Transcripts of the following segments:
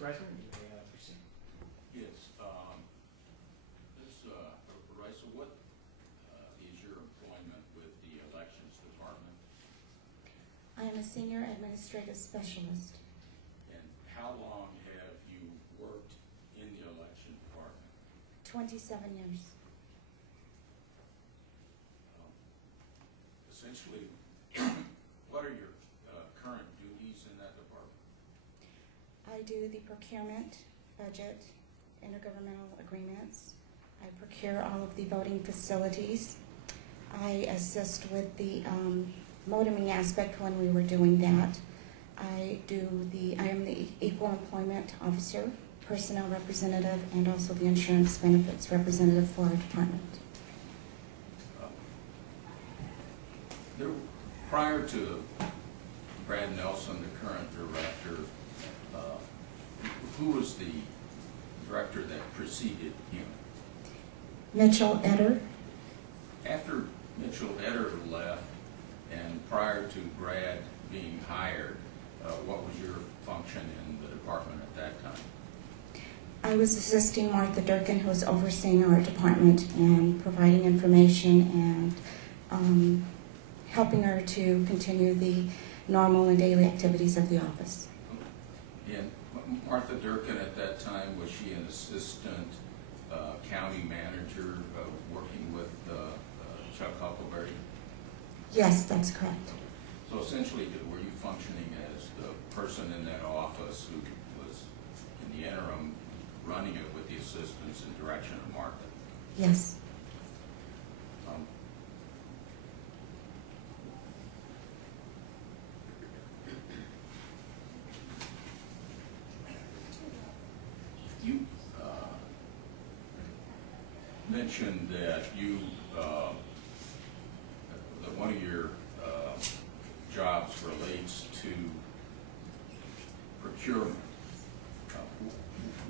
President, you may proceed. Yes. Araiza, what is your employment with the Elections Department? I am a senior administrative specialist. And how long have you worked in the Election Department? 27 years. Essentially, what are your current duties in that department? I do the procurement, budget, intergovernmental agreements. I procure all of the voting facilities. I assist with the modeming aspect when we were doing that. I am the equal employment officer, personnel representative, and also the insurance benefits representative for our department. Prior to Brad Nelson, the current director, who was the director that preceded him? Mitchell Etter. After Mitchell Etter left and prior to Brad being hired, what was your function in the department at that time? I was assisting Martha Durkin, who was overseeing our department and providing information and helping her to continue the normal and daily activities of the office. And Martha Durkin at that time, was she an assistant county manager working with Chuck Huckleberry? Yes, that's correct. So essentially, were you functioning as the person in that office who was in the interim running it with the assistance and direction of Martha? Yes. You mentioned that that one of your jobs relates to procurement.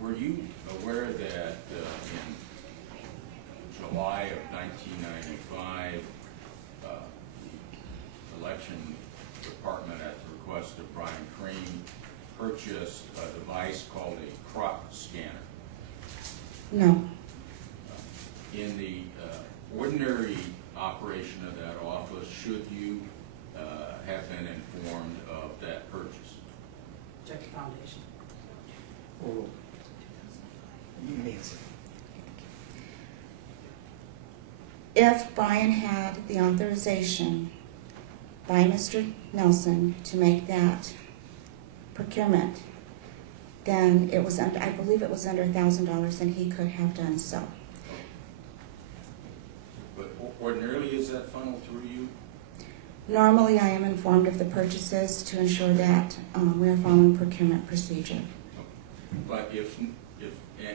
Were you aware that in July of 1995, the election department, at the request of Bryan Crane, purchased a device called a crop scanner? No. In the ordinary operation of that office, should you have been informed of that purchase? Check the foundation. Oh, you can answer. If Bryan had the authorization by Mr. Nelson to make that procurement, then it was under, I believe it was under $1,000, and he could have done so. But ordinarily, is that funneled through you? Normally, I am informed of the purchases to ensure that we are following procurement procedure. But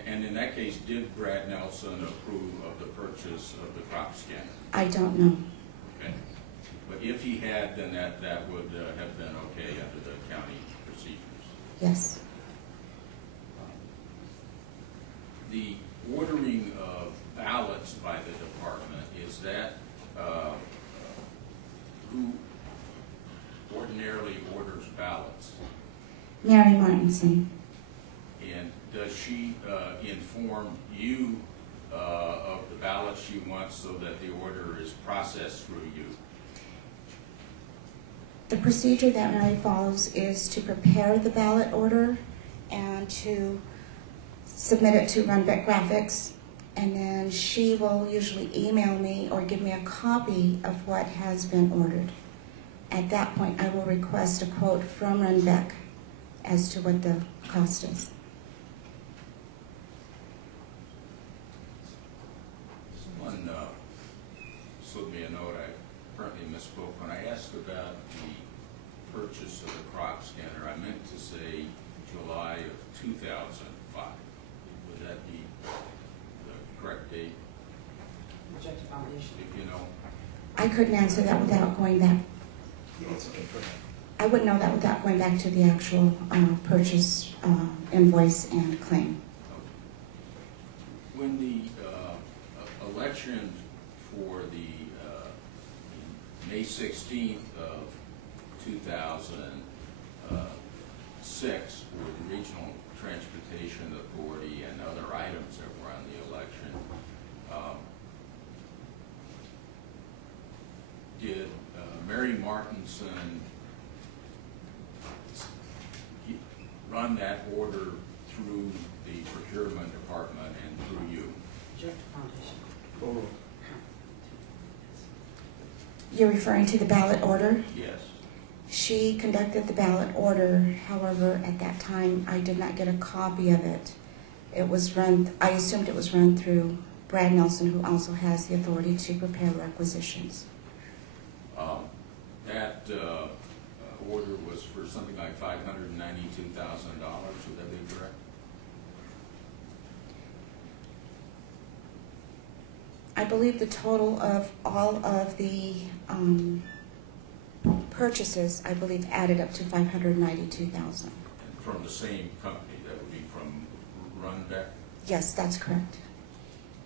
and in that case, did Brad Nelson approve of the purchase of the crop scanner? I don't know. Okay. But if he had, then that would have been okay under the county procedures? Yes. The ordering of ballots by the department, is that who ordinarily orders ballots? Mary Martinson. And does she inform you of the ballots she wants so that the order is processed through you? The procedure that Mary follows is to prepare the ballot order and to submit it to Runbeck Graphics, and then she will usually email me or give me a copy of what has been ordered. At that point, I will request a quote from Runbeck as to what the cost is. Someone slid me a note. I apparently misspoke. When I asked about the purchase of the crop scanner, I meant to say July of 2005. Would that be the correct date? Check the foundation. If you know. I couldn't answer that without going back. It's okay, go ahead. I wouldn't know that without going back to the actual purchase invoice and claim. When the election for the May 16th of 2006 6 were the Regional Transportation Authority and other items that were on the election. Did Mary Martinson run that order through the procurement department and through you? Object to foundation. Overruled. You're referring to the ballot order? Yes. She conducted the ballot order, however, at that time, I did not get a copy of it. It was run, I assumed it was run through Brad Nelson, who also has the authority to prepare requisitions. That order was for something like $592,000, would that be correct? I believe the total of all of the purchases, I believe, added up to $592,000. From the same company, that would be from Runbeck? Yes, that's correct.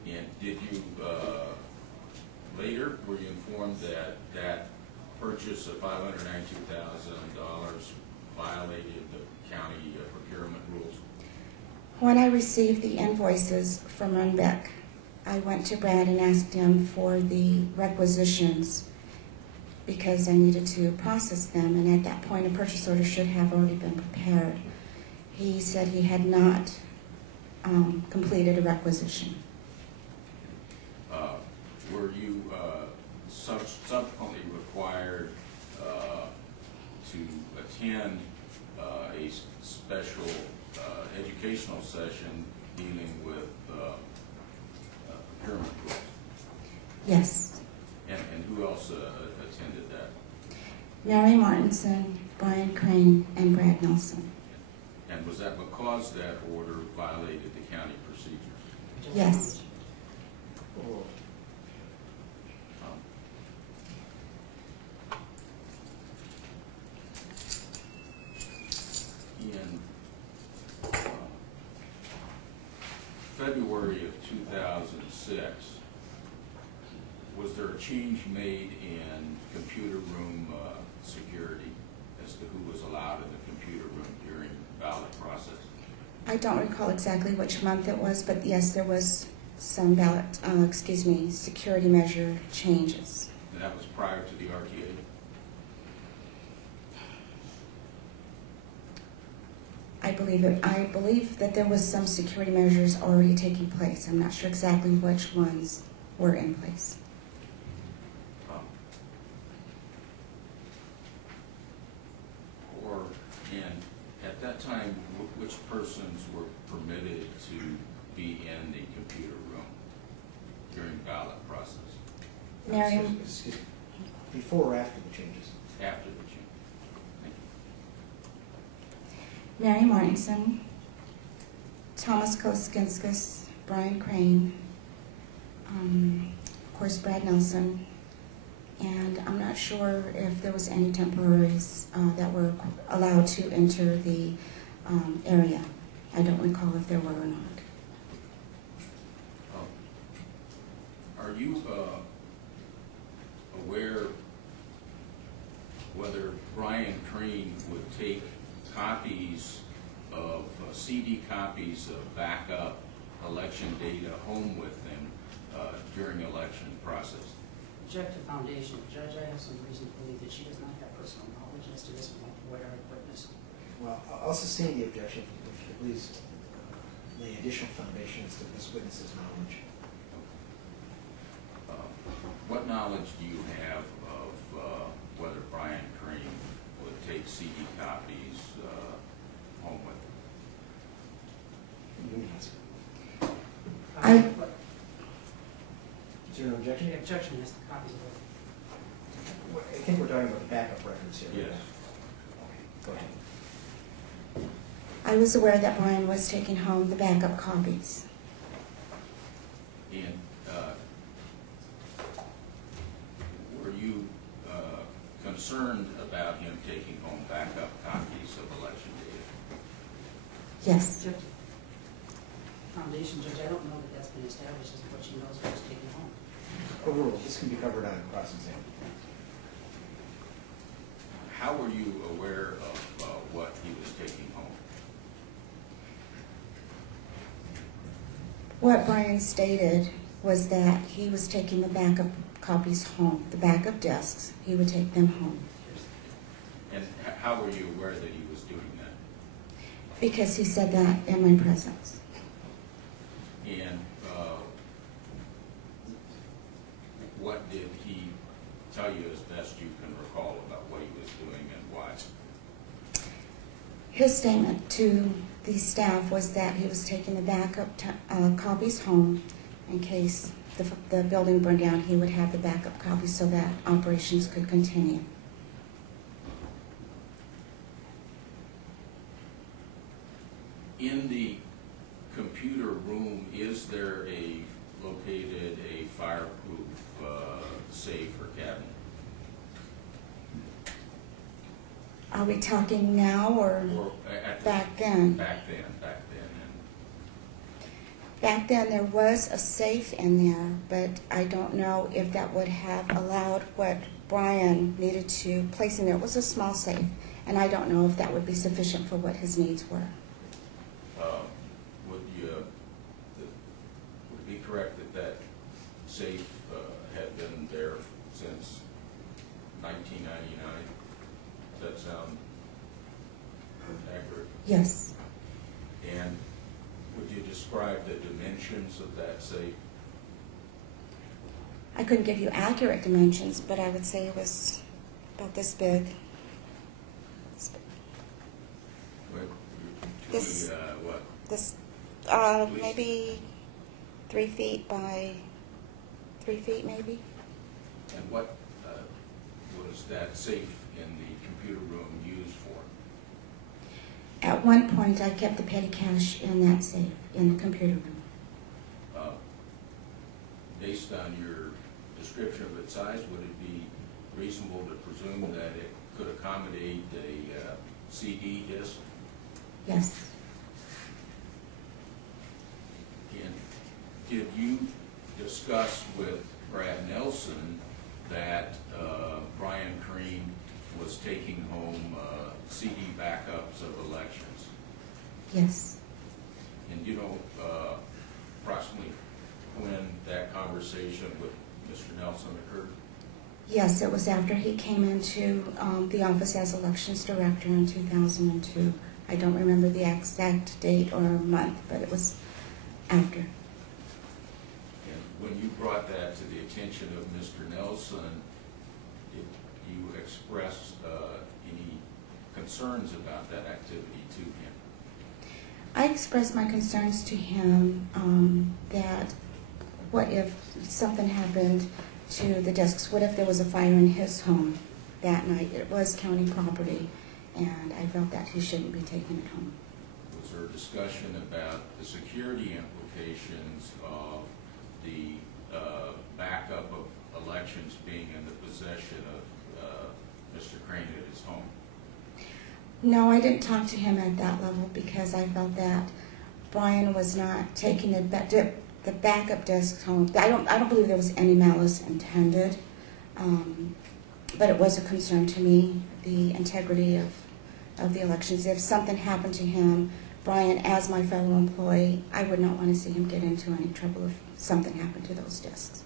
And did you, later, were you informed that that purchase of $592,000 violated the county procurement rules? When I received the invoices from Runbeck, I went to Brad and asked him for the requisitions because I needed to process them, and at that point a purchase order should have already been prepared. He said he had not completed a requisition. Were you subsequently required to attend a special educational session dealing with procurement rules? Yes. And who else attended that? Mary Martinson, Bryan Crane, and Brad Nelson. And was that because that order violated the county procedures? Object to Yes. foundation. Overruled. In February of 2006, was there a change made in computer room security as to who was allowed in the computer room during the ballot process? I don't recall exactly which month it was, but yes, there was some security measure changes. And that was prior to the RTA? I believe that there was some security measures already taking place. I'm not sure exactly which ones were in place. And at that time, which persons were permitted to be in the computer room during the ballot process? Mary, Excuse me. Before or after the changes? After the change? Thank you. Mary Martinson, Thomas Koskinskas, Bryan Crane, of course Brad Nelson, and I'm not sure if there was any temporaries that were allowed to enter the area. I don't recall if there were or not. Are you aware whether Bryan Crane would take copies of CD copies of backup election data home with him during election process? Object to foundation. Judge, I have some reason to believe that she does not have personal knowledge as to this one, what our witness. Well, I'll sustain the objection if you please lay additional foundation as to this witness's knowledge. What knowledge do you have of whether Bryan Crane would take CD copies home with him? You may answer. I- Is there an objection? The objection is the copies of it. I think we're talking about the backup records here. Yes. Okay, go ahead. I was aware that Bryan was taking home the backup copies. And were you concerned about him taking home backup copies of election data? Yes. Object to foundation, Judge, I don't know that that's been established as what she knows what was taken home. Overruled. This can be covered on cross-exam. How were you aware of what he was taking home? What Bryan stated was that he was taking the backup copies home, the backup discs, he would take them home. And how were you aware that he was doing that? Because he said that in my presence. And what did he tell you as best you can recall about what he was doing and why? His statement to the staff was that he was taking the backup copies home in case the building burned down. He would have the backup copies so that operations could continue. In the computer room, is there located a fireproof safe or cabinet? Are we talking now or back then? Back then. Back then there was a safe in there, but I don't know if that would have allowed what Bryan needed to place in there. It was a small safe, and I don't know if that would be sufficient for what his needs were. Would it be correct that safe had been there since 1999? Does that sound accurate? Yes. And would you describe the dimensions of that safe? I couldn't give you accurate dimensions, but I would say it was about this big. This, what? this, maybe 3 feet by 3 feet, maybe. And what was that safe in the computer room used for? At one point, I kept the petty cash in that safe in the computer room. Based on your description of its size, would it be reasonable to presume that it could accommodate a CD disc? Yes. And did you discuss with Brad Nelson that Bryan Crane was taking home CD backups of elections? Yes. And you know approximately when that conversation with Mr. Nelson occurred? Yes, it was after he came into the office as elections director in 2002. I don't remember the exact date or month, but it was after. And when you brought that to the attention of Mr. Nelson, did you express any concerns about that activity to him? I expressed my concerns to him that what if something happened to the discs? What if there was a fire in his home that night? It was county property, and I felt that he shouldn't be taking it home. Was there a discussion about the security implications of the backup of elections being in the possession of Mr. Crane at his home? No, I didn't talk to him at that level because I felt that Bryan was not taking the backup discs home. I don't believe there was any malice intended, but it was a concern to me, the integrity of the elections. If something happened to him, Bryan, as my fellow employee, I would not want to see him get into any trouble if something happened to those discs.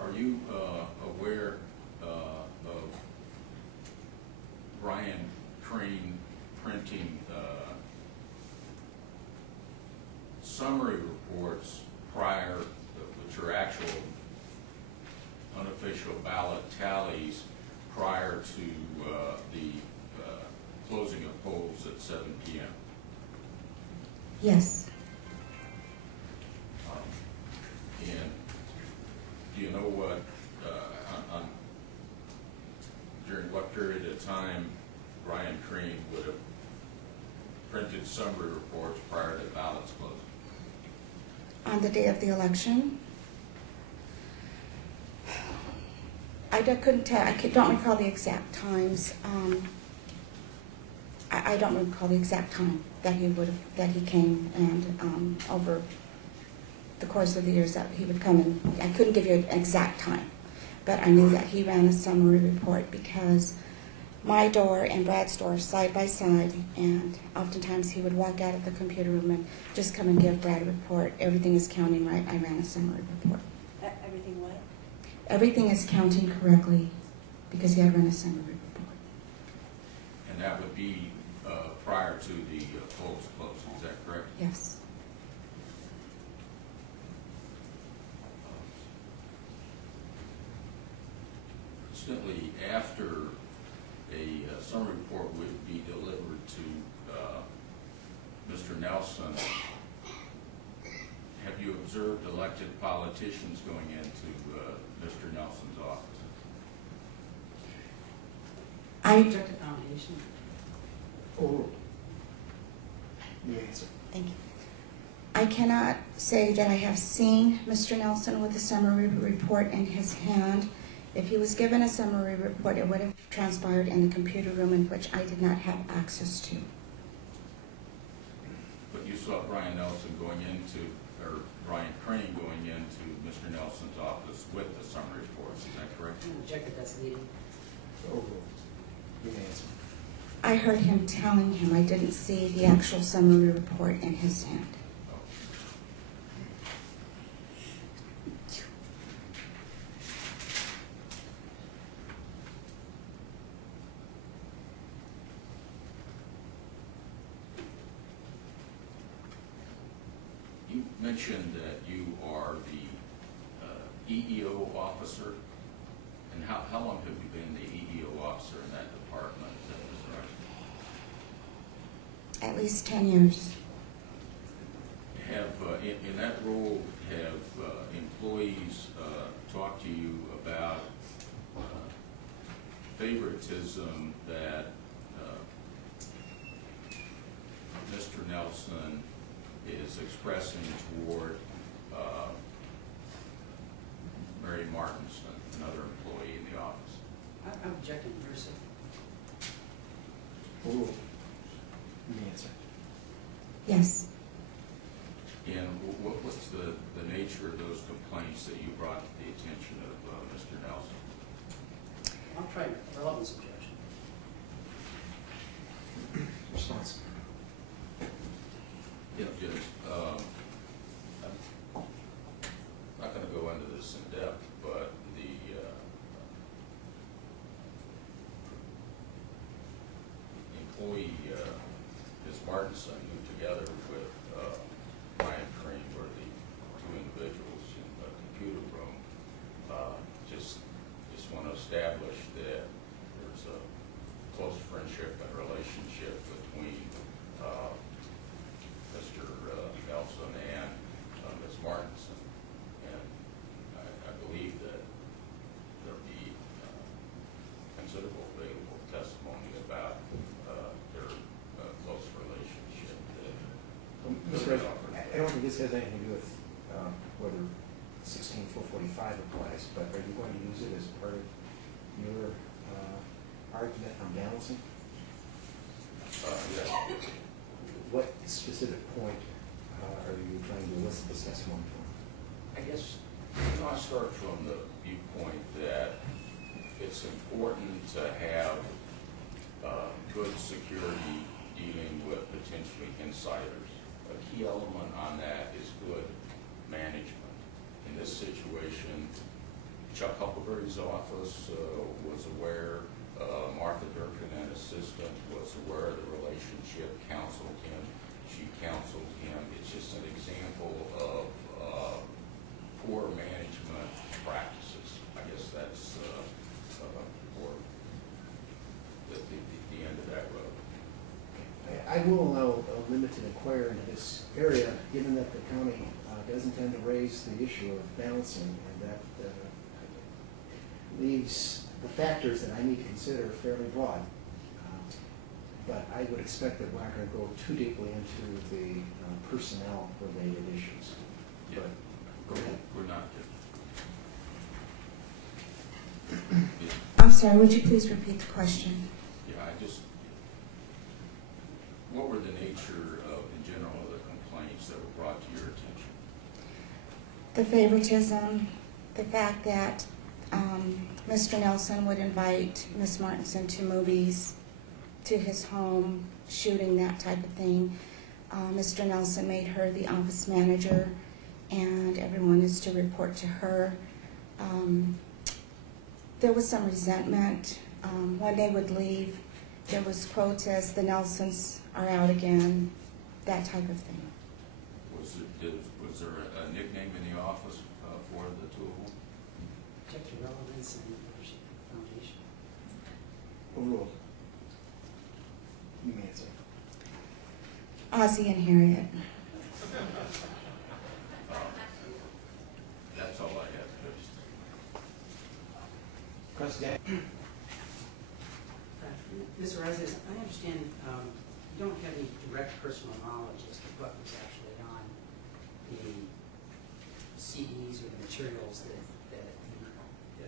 Are you aware of Bryan Crane printing summary reports prior, which are actual unofficial ballot tallies prior to the closing of polls at 7 p.m.? Yes. And do you know what, during what period of time Bryan Crane would have printed summary reports prior to ballots closing? On the day of the election, I couldn't tell. I don't recall the exact times. I don't recall the exact time that he came, and over the course of the years that he would come, and I couldn't give you an exact time, but I knew that he ran a summary report because my door and Brad's door side by side, and oftentimes he would walk out of the computer room and just come and give Brad a report. Everything is counting right. I ran a summary report. Everything what? Everything is counting correctly because he had run a summary report. And that would be prior to the polls closing, is that correct? Yes. Instantly after a summary report would be delivered to Mr. Nelson, have you observed elected politicians going into Mr. Nelson's office? I Object to foundation. Oh. The answer. Thank you. I cannot say that I have seen Mr. Nelson with a summary report in his hand. If he was given a summary report, it would have transpired in the computer room in which I did not have access to. But you saw Bryan Nelson going into, or Bryan Crane going into Mr. Nelson's office with the summary reports, is that correct? Objected, that's leading. Oh. The answer. I heard him telling him I didn't see the actual summary report in his hand. You mentioned that you are the EEO officer, and how long have you been the EEO officer in that department? Is that right? At least 10 years. Have, in that role, have employees talked to you about favoritism that Mr. Nelson is expressing toward Mary Martinson, another employee in the office? I'm objecting, Your Worship. Oh. The answer. Yes. And what's the nature of those complaints that you brought to the attention of Mr. Nelson? I'm trying relevance objection. Response. Yeah, Judge, I'm not going to go into this in depth, but the employee, Ms. Martinson, who together with Bryan Crane were the two individuals in the computer room, just want to establish that there's a close friendship and relationship between Mr. Nelson and Ms. Martinson. And I believe that there'll be considerable available testimony about their close relationship. Mr. President, I don't think this has anything to do with whether 16445 applies, but are you going to use it as part of your argument on balancing? Yes. What specific point are you trying to elicit this testimony from? I guess I start from the viewpoint that it's important to have good security dealing with potentially insiders. A key element on that is good management. In this situation, Chuck Huckleberry's office was aware, Martha Durkin, an assistant, was aware of the relationship, counseled him, she counseled him. It's just an example of poor management practices. I guess that's or the end of that road. I will allow a limited inquiry into this area, given that the county does intend to raise the issue of balancing, and that leaves the factors that I need to consider fairly broad. But I would expect that we're not going to go too deeply into the personnel-related issues. Yeah. But go ahead. We're not. I'm sorry, would you please repeat the question? Yeah, what were the nature of, in general, of the complaints that were brought to your attention? The favoritism, the fact that Mr. Nelson would invite Miss Martinson to movies, to his home, shooting, that type of thing. Mr. Nelson made her the office manager, and everyone is to report to her. There was some resentment. When they would leave, there was quotes as, "The Nelsons are out again," that type of thing. Was there a nickname in the office for the two of them? Object to relevance and leadership foundation. Overruled. You may answer. Ozzie and Harriet. That's all I have. Question. Ms. Araiza, I understand you don't have any direct personal knowledge as to what was actually on the CDs or the materials that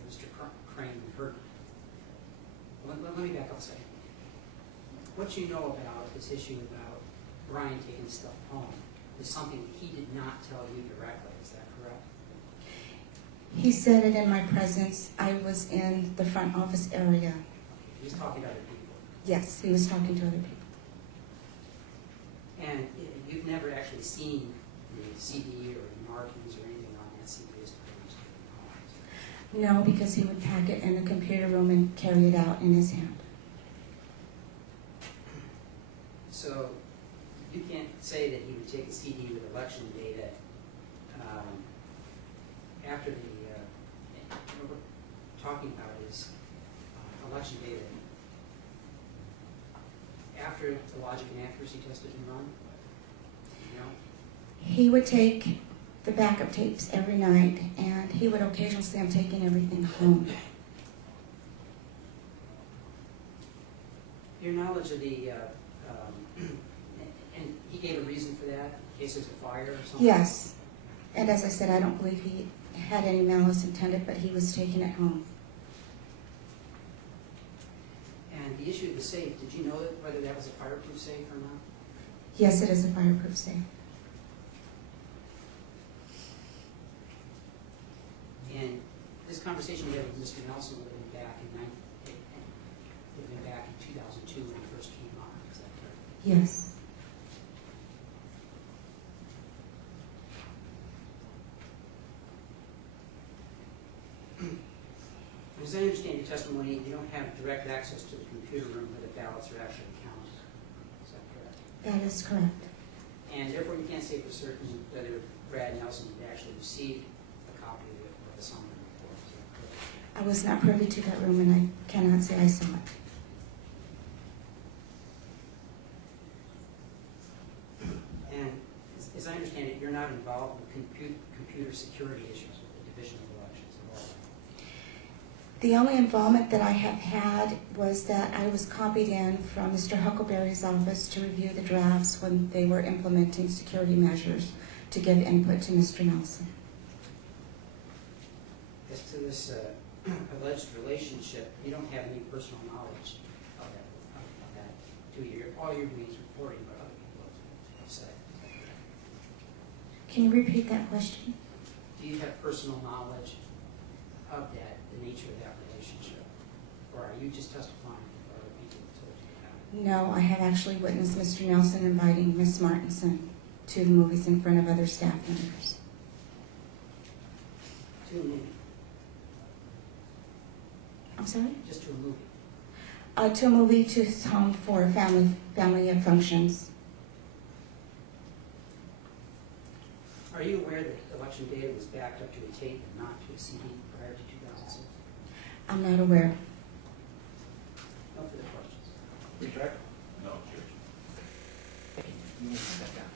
Mr. Crane heard. Let me back up a second. What you know about this issue about Bryan taking stuff home is something that he did not tell you directly. Is that correct? He said it in my presence. I was in the front office area. He was talking to other people. Yes, he was talking to other people. And you've never actually seen the CD or the markings or anything on that CD as to what was taken home? No, because he would pack it in the computer room and carry it out in his hand. So you can't say that he would take a CD with election data after the, what we're talking about is election data after the logic and accuracy test has been run? No? He would take the backup tapes every night, and he would occasionally say, "I'm taking everything home." Your knowledge of the, and he gave a reason for that, in case there's a fire or something? Yes. And as I said, I don't believe he had any malice intended, but he was taking it home. And the issue of the safe, did you know whether that was a fireproof safe or not? Yes, it is a fireproof safe. And this conversation you had with Mr. Nelson would have been back in 2002 when he first came on, is that correct? Yes. As I understand your testimony, you don't have direct access to the computer room where the ballots are actually counted. Is that correct? That is correct. And therefore, you can't say for certain whether Brad Nelson had actually received a copy of it or the summary report. Is that correct? I was not privy to that room, and I cannot say I saw it. And as I understand it, you're not involved with computer security issues with the Division of Elections at all. The only involvement that I have had was that I was copied in from Mr. Huckleberry's office to review the drafts when they were implementing security measures to give input to Mr. Nelson. As to this alleged relationship, you don't have any personal knowledge of that, do you? All you're doing is reporting what other people have said. Can you repeat that question? Do you have personal knowledge of that, the nature of that relationship? Or are you just testifying for other people who told you about it? No, I have actually witnessed Mr. Nelson inviting Miss Martinson to the movies in front of other staff members. To a movie? I'm sorry? Just to a movie? To a movie, to his home for family functions. Are you aware that election data was backed up to a tape and not to a CD prior to 2006? I'm not aware. No further questions. Retract? No, Judge. You may step down.